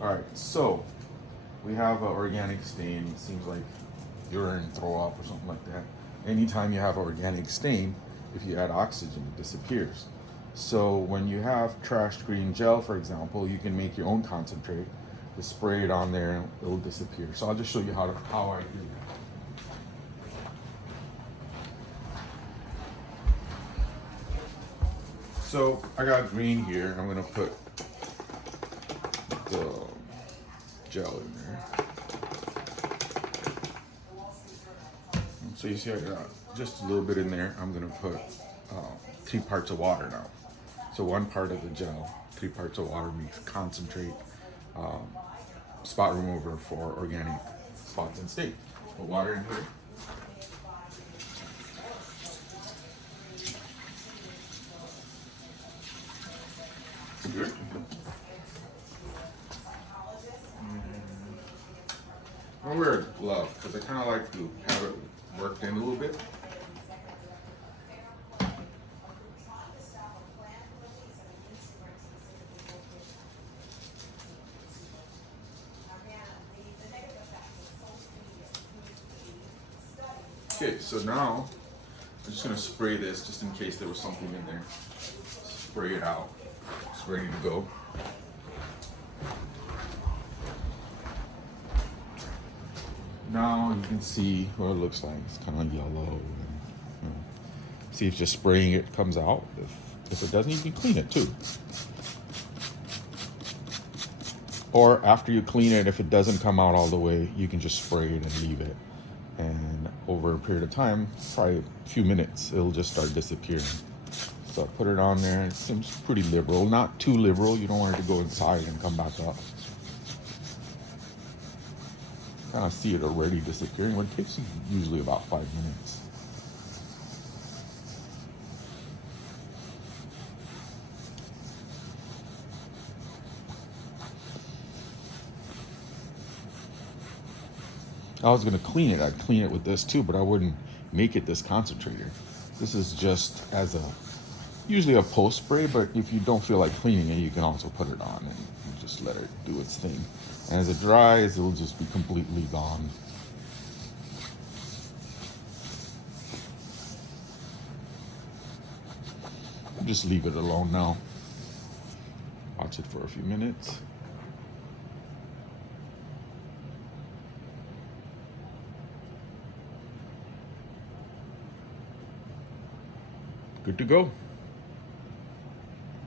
All right, so we have an organic stain. It seems like urine, throw up, or something like that. Anytime you have an organic stain, if you add oxygen, it disappears. So when you have trash green gel, for example, you can make your own concentrate. Just spray it on there, and it'll disappear. So I'll just show you how I do that. So I got green here. I'm gonna put the gel in there. So you see I got just a little bit in there. I'm gonna put 3 parts of water now. So 1 part of the gel, 3 parts of water makes concentrate spot remover for organic spots and stains. Put water in here. Good. I'm gonna wear a glove because I kind of like to have it worked in a little bit. Okay, so now I'm just gonna spray this just in case there was something in there. Spray it out. It's ready to go. Now you can see what it looks like. It's kind of yellow. And, you know, see if just spraying it comes out. If it doesn't, you can clean it too. Or after you clean it, if it doesn't come out all the way, you can just spray it and leave it. And over a period of time, probably a few minutes, it'll just start disappearing. So I put it on there. It seems pretty liberal, not too liberal. You don't want it to go inside and come back up. Kind of see it already disappearing. What it takes usually about 5 minutes. I was gonna clean it. I'd clean it with this too, but I wouldn't make it this concentrated. This is just as usually a post spray, but if you don't feel like cleaning it, you can also put it on and just let it do its thing. And as it dries, it'll just be completely gone. Just leave it alone now. Watch it for a few minutes. Good to go.